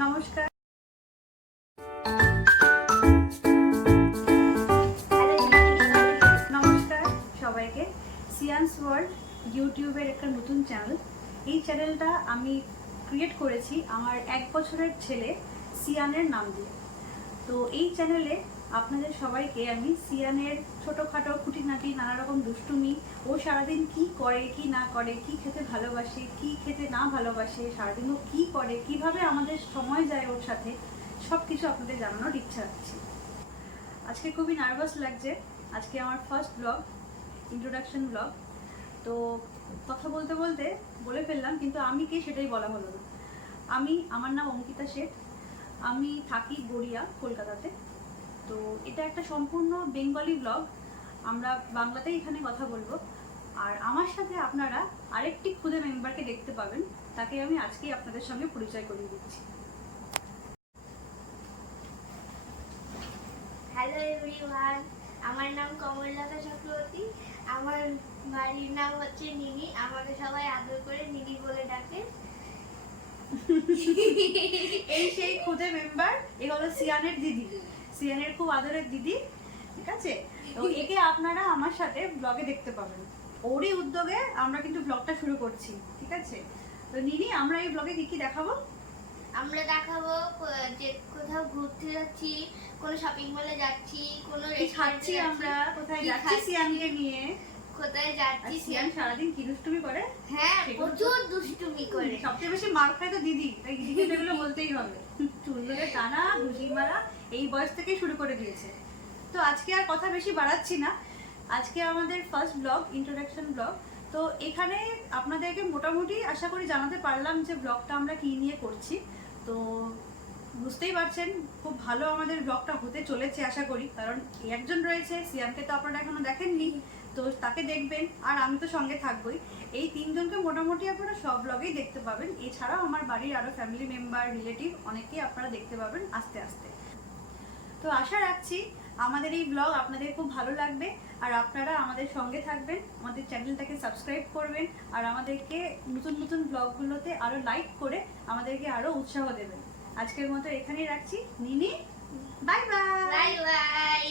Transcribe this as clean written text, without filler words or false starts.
নমস্কার। নমস্কার সবাইকে। সিয়ান্স ওয়ার্ল্ড ইউটিউবের একটা নতুন চ্যানেল। এই চ্যানেলটা আমি ক্রিয়েট করেছি আমার 1 বছরের ছেলে সিয়ানের নাম দিয়ে। তো এই চ্যানেলে আপনাদের সবাইকে আমি সিয়ানের ছোটোখাটো খুঁটিনাটি নানা রকম দুষ্টুমি, ও সারাদিন কি করে কি না করে, কি খেতে ভালোবাসে কি খেতে না ভালোবাসে, সারাদিন ও কী করে, কিভাবে আমাদের সময় যায় ওর সাথে, সব কিছু আপনাদের জানানোর ইচ্ছা রাখছি। আজকে খুবই নার্ভাস লাগছে। আজকে আমার ফার্স্ট ব্লগ, ইন্ট্রোডাকশন ব্লগ। তো কথা বলতে বলতে বলে ফেললাম, কিন্তু আমি কে সেটাই বলা হলো না। আমার নাম অঙ্কিতা শেঠ। আমি থাকি গড়িয়া, কলকাতাতে। তো এটা একটা সম্পূর্ণ বেঙ্গলি ব্লগ। আমরা বাংলাতেই এখানে কথা বলবো। আর আমার সাথে আপনারা আরেকটি খুদে মেম্বারকে দেখতে পাবেন, তাকে আমি আজকেই আপনাদের সঙ্গে পরিচয় করিয়ে দিচ্ছি। হ্যালো এভরিওয়ান, আমার নাম কমললতা চক্রবর্তী। আমার বাড়ির নাম হচ্ছে নিনি। আমাকে সবাই আদর করে নিনি বলে ডাকে। এই সেই খুদে মেম্বার, এ হলো সিয়ানের দিদি, সিয়ানের খুব আদরের দিদি। ঠিক আছে, তো একে আপনারা আমার সাথে ব্লগে দেখতে পাবেন। ওরই উদ্যোগে আমরা কিন্তু ব্লগটা শুরু করছি। ঠিক আছে, তো নিনি, আমরা এই ব্লগে কি কি দেখাবো? আমরা দেখাবো যে কোথাও ঘুরতে যাচ্ছি, কোনো শপিং মলে যাচ্ছি, কোনো খাচ্ছি, আমরা কোথায় যাচ্ছি সিয়ানকে নিয়ে, কোথায় যাচ্ছি। সিয়ান সারাদিন কি দুষ্টুমি করে। হ্যাঁ, প্রচুর দুষ্টুমি করে। সবচেয়ে বেশি মার খায় তো দিদি, তাই দিদিকে এগুলো বলতেই হবে। চুল ধরে টানা, ঘুষি মারা এই বয়স থেকেই শুরু করে দিয়েছে। তো আজকে আর কথা বেশি বাড়াচ্ছি না। আজকে আমাদের ফার্স্ট ব্লগ, ইন্ট্রোডাকশন ব্লগ। তো এখানে আপনাদেরকে মোটামুটি আশা করি জানাতে পারলাম যে ব্লগটা আমরা কি নিয়ে করছি। তো বুঝতেই পারছেন খুব ভালো আমাদের ব্লগটা হতে চলেছে আশা করি, কারণ একজন রয়েছে, সিয়ানকে তো আপনারা এখনো দেখেননি, তো তাকে দেখবেন, আর আমি তো সঙ্গে থাকবোই। এই 3 জনকে মোটামুটি আপনারা সব ব্লগেই দেখতে পাবেন। এছাড়াও আমার বাড়ির আরো ফ্যামিলি মেম্বার, রিলেটিভ অনেকেই আপনারা দেখতে পাবেন আস্তে আস্তে। তো আশা রাখছি আমাদের এই ব্লগ আপনাদের খুব ভালো লাগবে, আর আপনারা আমাদের সঙ্গে থাকবেন, আমাদের চ্যানেলটাকে সাবস্ক্রাইব করবেন, আর আমাদেরকে নতুন নতুন ব্লগগুলোতে আরো লাইক করে আমাদেরকে আরো উৎসাহ দেবেন। আজকের মতো এখানেই রাখছি। নিনি, বাই বাই। Bye bye.